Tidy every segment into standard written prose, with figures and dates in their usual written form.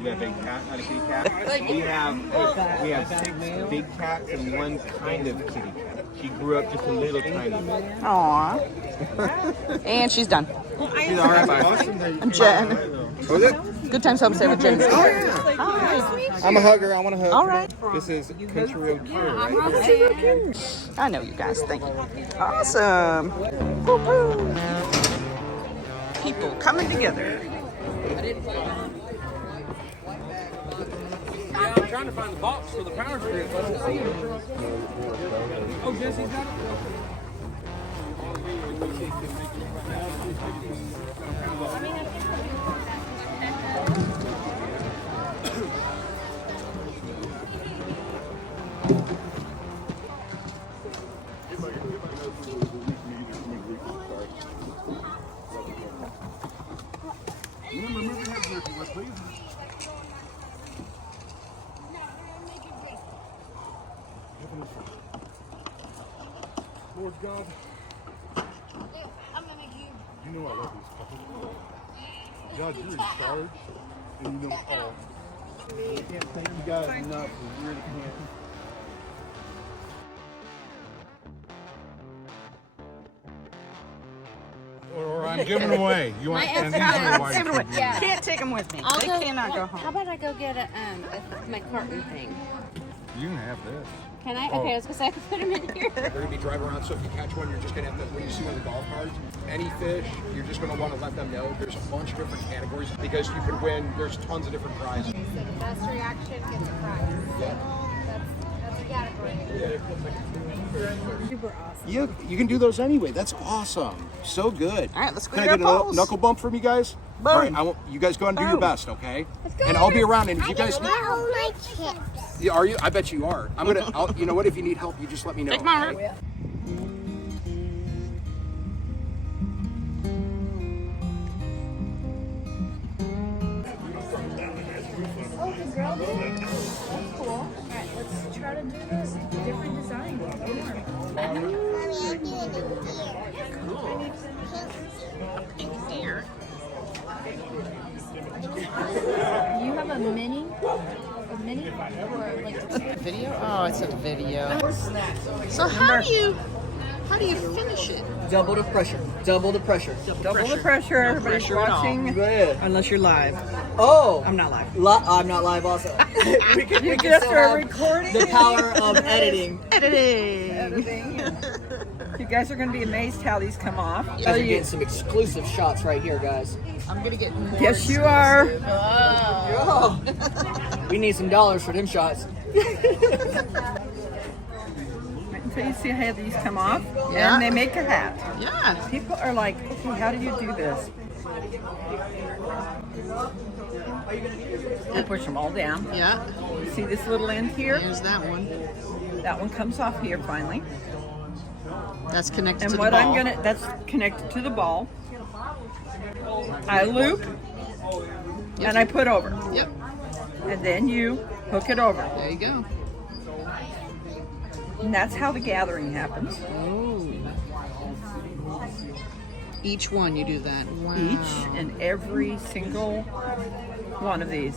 You got a big cat, not a kitty cat? We have 6 big cats and 1 kind of kitty cat. She grew up just a little tiny bit. Aww. And she's done. She's all right by I'm Jen. Was it? Good times home stay with Jen. Oh, yeah. Hi. I'm a hugger. I want to hug. All right. This is Country Road Cure, right? I know you guys. Thank you. Awesome. Woo-hoo. People coming together. Yeah, I'm trying to find the box for the power strip. I don't see it. Oh, Jesse's got it? Lord God, you know I love these couples. God, you're in charge, and you know all. I can't thank you guys enough. We really can't. Or I'm giving them away. You want and these are the Save it away. white. Yeah. Can't take them with me. They cannot go How home. about I go get my carton thing? You can have this. Can I? Okay, I was gonna say I can put them in here. They're going to be driving around, so if you catch one, you're just going to have to, when you see one of the golf carts, any fish, you're just going to want to let them know there's a bunch of different categories because you can win, there's tons of different prizes. So the best reaction gets a prize. That's a category. Super awesome. You can do those anyway. That's awesome. So good. All right, let's Can I go get to a knuckle bump from you guys? Boom. All right, you guys go and do your best, okay? And I'll be around, and if you guys... all my chips. Yeah, are you? I bet you are. You know what? If you need help, you just let me know. Take mine. Okay? Oh, the girl did? That's cool. All right, let's try to do this different design. Pink deer. You have a mini? A mini? Or like a Video? Oh, it's a video. So how do you finish it? Double the pressure. Double the pressure. Double the pressure. Everybody's pressure at all. watching. Yeah. Unless you're live. Oh, I'm not live. I'm not live also. we can just still are have recording. the power of editing. Editing. You guys are going to be amazed how these come off. You guys are getting some exclusive shots right here, guys. I'm gonna get more. Yes, you are. Oh. We need some dollars for them shots. Until you see how these come off, Yeah. and they make a hat. Yeah. People are like, okay, how do you do this? I push them all down. Yeah. See this little end here? Here's that one. That one comes off here finally. That's connected And to what the ball. that's connected to the ball. I loop and I put over. Yep. And then you hook it over. There you go. And that's how the gathering happens. Oh. Each one you do that. Wow. Each and every single one of these.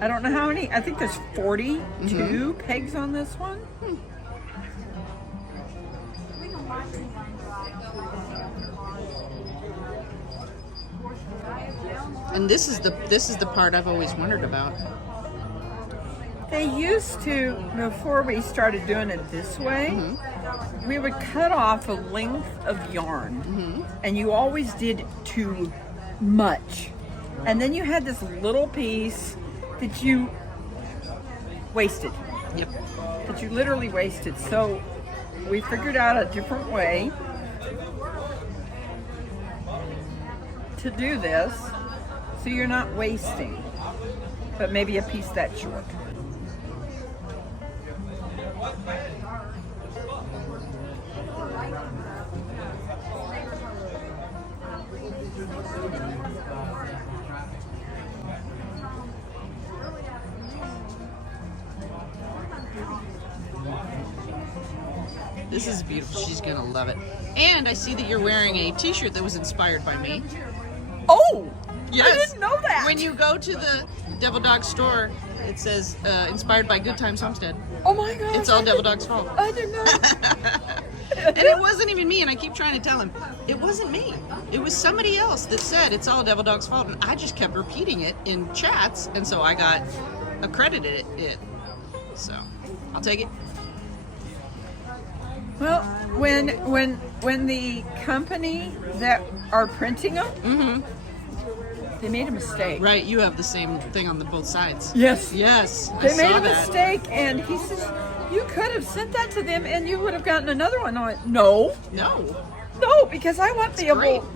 I don't know how many. I think there's 42 pegs on this one. And this is the part I've always wondered about. They used to, before we started doing it this way, we would cut off a length of yarn, and you always did too much. And then you had this little piece that you wasted, Yep. that you literally wasted. So we figured out a different way to do this, so you're not wasting, but maybe a piece that short. This is beautiful. She's gonna love it. And I see that you're wearing a t-shirt that was inspired by me. Oh, Yes. I didn't know that. When you go to the Devil Dog store, it says inspired by Good Times Homestead. Oh my God. It's all Devil Dog's fault. I didn't know. And it wasn't even me, and I keep trying to tell him, it wasn't me. It was somebody else that said it's all Devil Dog's fault, and I just kept repeating it in chats, and so I got accredited it. So, I'll take it. Well, when the company that are printing them, they made a mistake. Right, you have the same thing on the both sides. Yes. Yes, They I made saw a that. mistake, and he says, you could have sent that to them and you would have gotten another one. I went, no, because I want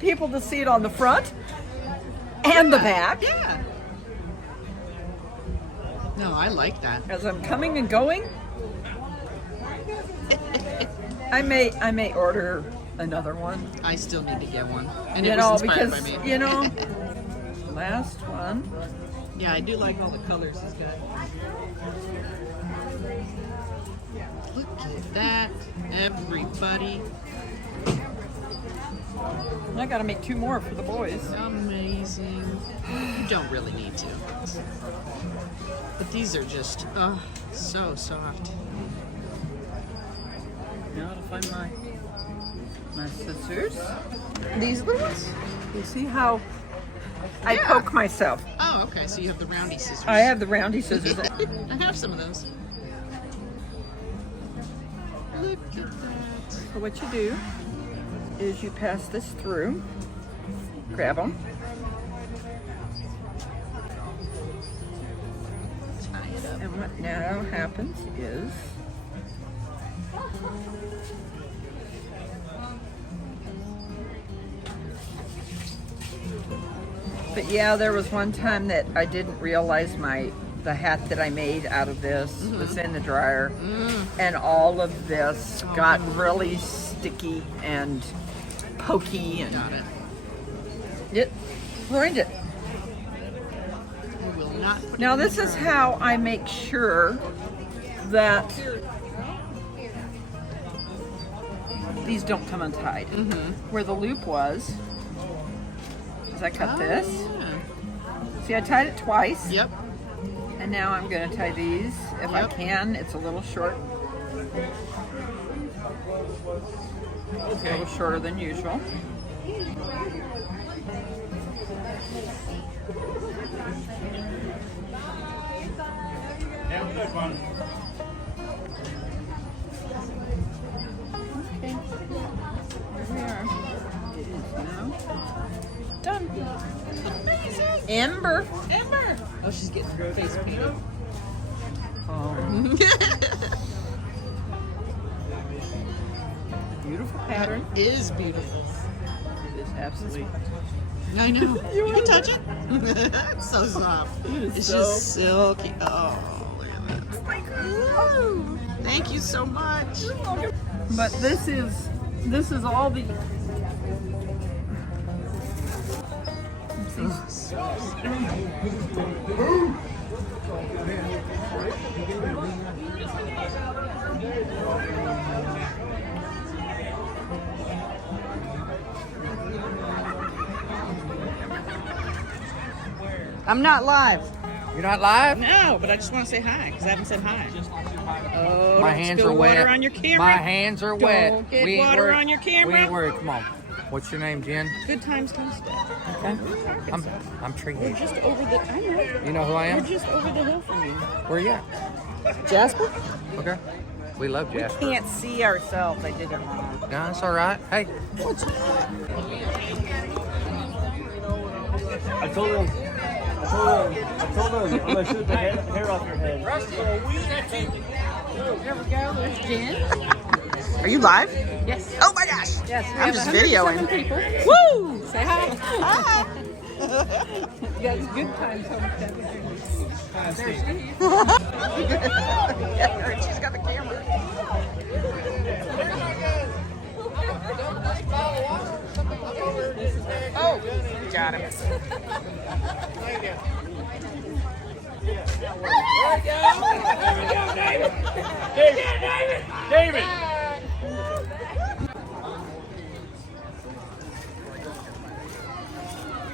people to see it on the front and the back. Yeah. No, I like that. As I'm coming and going, I may order another one. I still need to get one. And You it know, was inspired because, by me. you know, last one. Yeah, I do like all the colors he's got. Look at that, everybody. I gotta make 2 more for the boys. Amazing. You don't really need to. But these are just, oh, so soft. Now to find my scissors. These little ones? You see how I poke myself? Oh, okay, so you have the roundy scissors. I have the roundy scissors. I have some of those. Look at that. So what you do is you pass this through, grab them, Tie it up. and what now happens is but yeah, there was one time that I didn't realize the hat that I made out of this was in the dryer, and all of this got really sticky and pokey, and Got it. it ruined it. We will not put Now it in this the is dryer. how I make sure that these don't come untied. Where the loop was, is I cut this. Yeah. See, I tied it twice. Yep. And now I'm going to tie these if I can. It's a little short. It's a little shorter than usual. Okay. Here we are. It is now done. Ember. Ember. Oh, she's getting her face painted. Beautiful pattern. Is beautiful. It is absolutely. I know. You can touch it. It's so soft. It's so- just silky. Oh, look at that. Ooh. Thank you so much. But this is all the. I'm not live. You're not live? No, but I just want to say hi because I haven't said hi. Oh, My don't hands spill are wet. water on your camera. My hands are wet. Don't get We ain't water worried. on your camera. We ain't worried. Come on. What's your name, Jen? Good Times Homestead. Okay. I'm Tree. We're just over the. I know. You know who I We're am? just over the hill from you. Where you at? Jasper. Okay. We love Jasper. Can't see ourselves. I did it wrong. No, that's all right. Hey. I told him I'm gonna shoot the hair off your head. There's Jen. Are you live? Yes. Oh my gosh. Yes. We I'm have just 107 videoing. people. Woo! Say hi. Hi. Yeah, it's good times. She's got the camera. Oh, got him. David!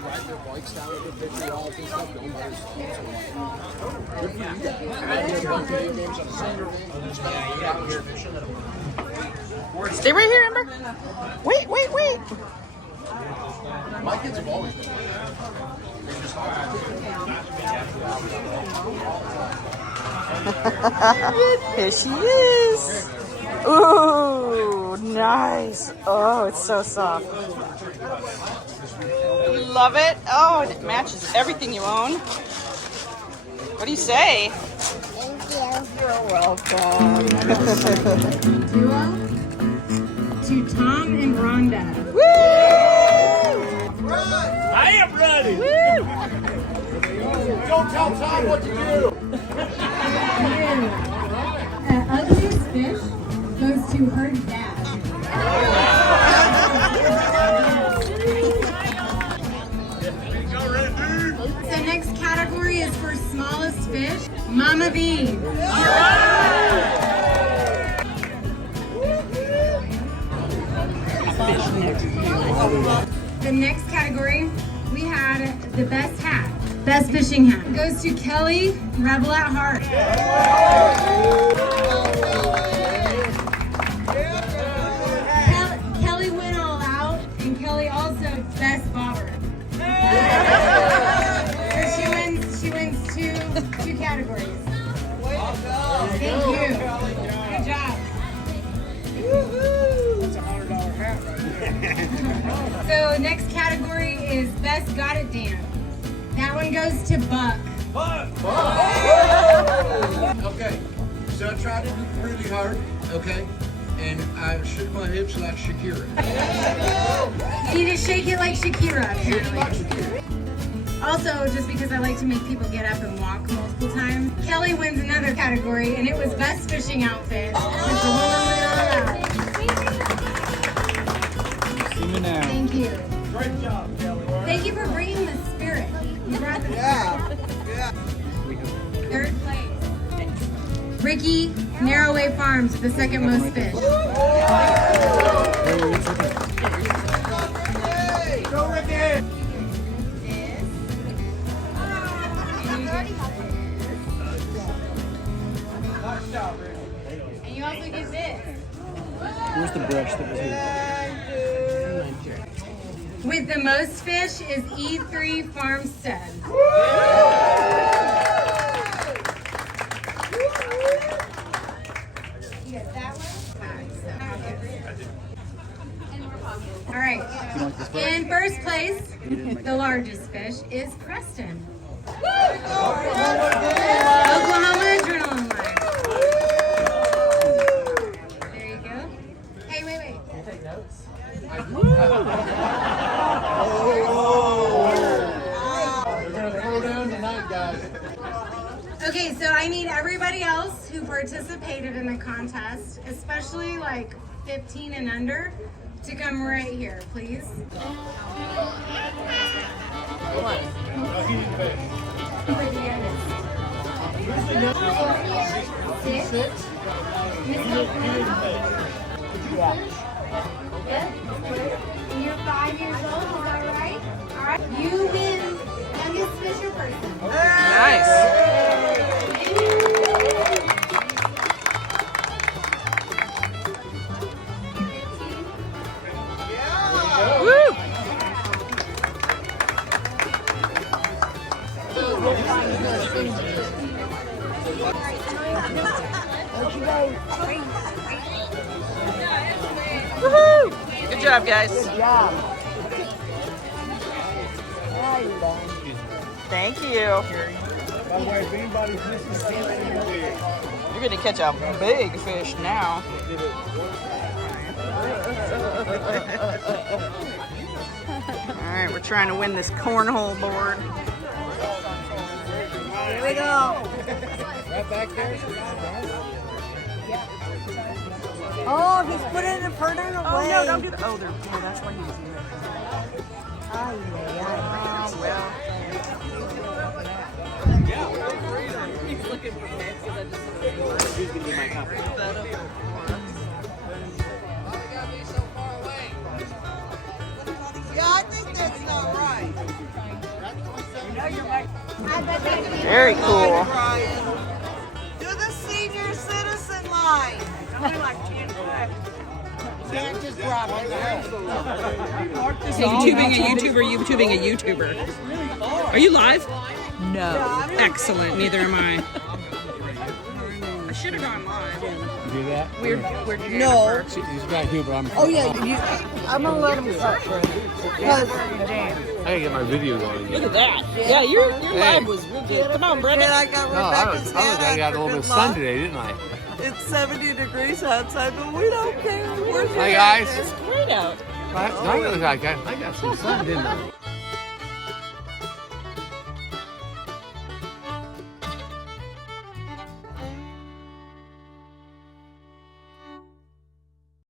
Ride their bikes down with life and stuff, don't buy it. Stay right here, Ember. Wait. My kids have always been. Here she is. Ooh, nice. Oh, it's so soft. Love it. Oh, and it matches everything you own. What do you say? Thank you. You're welcome. Duo to Tom and Rhonda. Woo! I am ready. Woo! Don't tell Tom what to do. Ugliest fish goes to her dad. The next category is for smallest fish, Mama V. The next category, we had the best hat, best fishing hat. Goes to Kelly, Rebel at Heart. Kelly went all out, and Kelly also best bobber. So she wins two categories. Thank you. Good job. That's a $100 hat right there. So next category is best got it dance. That one goes to Buck. Okay, so I tried to do really hard, okay? And I shook my hips like Shakira. You need to shake it like Shakira, apparently. Also, just because I like to make people get up and walk multiple times, Kelly wins another category, and it was best fishing outfit. Since the woman went all out. See me now. Thank you. Great job, Kelly. Thank you for bringing the spirit. You brought the spirit. Third place. Ricky, Narrowway Farms, the second most fish. Go, Ricky! And you also get this. Where's the brush that was here? With the most fish is E3 Farmstead. You got that one? All right. In first place, the largest fish is Preston. Oklahoma Adrenaline Line. There you go. Hey, wait. Take notes. They're gonna throw down tonight, guys. Okay, so I need everybody else who participated in the contest, especially like 15 and under, to come right here, please. And you're 5 years old, is that right? All right. You win youngest fisher person. Nice. Woo! Woohoo! Good job, guys. Good job. Thank you. By the way, if anybody's missing You're gonna catch a big fish now. All right, we're trying to win this cornhole board. Here we go. right back there. Oh, he's putting it further away. Oh no, don't do that. Oh, there. Yeah, that's why he was here. Ay, ay, ay. Oh well. He's looking for me because I just he's gonna be my copy. Yeah, I think that's not right. You know you're my Very cool. Do the senior citizen line. Can't just drop it. YouTubing a YouTuber. Are you live? No. Excellent. Neither am I. I should have gone live. Do that? We're No. He's got to do, but I'm. Oh yeah, I'm gonna let him start. Because I gotta get my video going. Look at that. Yeah, your live was real good. Come on, Brendan. I got No, Rebekah's hand I got a on little bit for of good sun luck. today, didn't I? It's 70 degrees outside, but we don't care. We're Hi guys. It's great out. I got some sun, didn't I?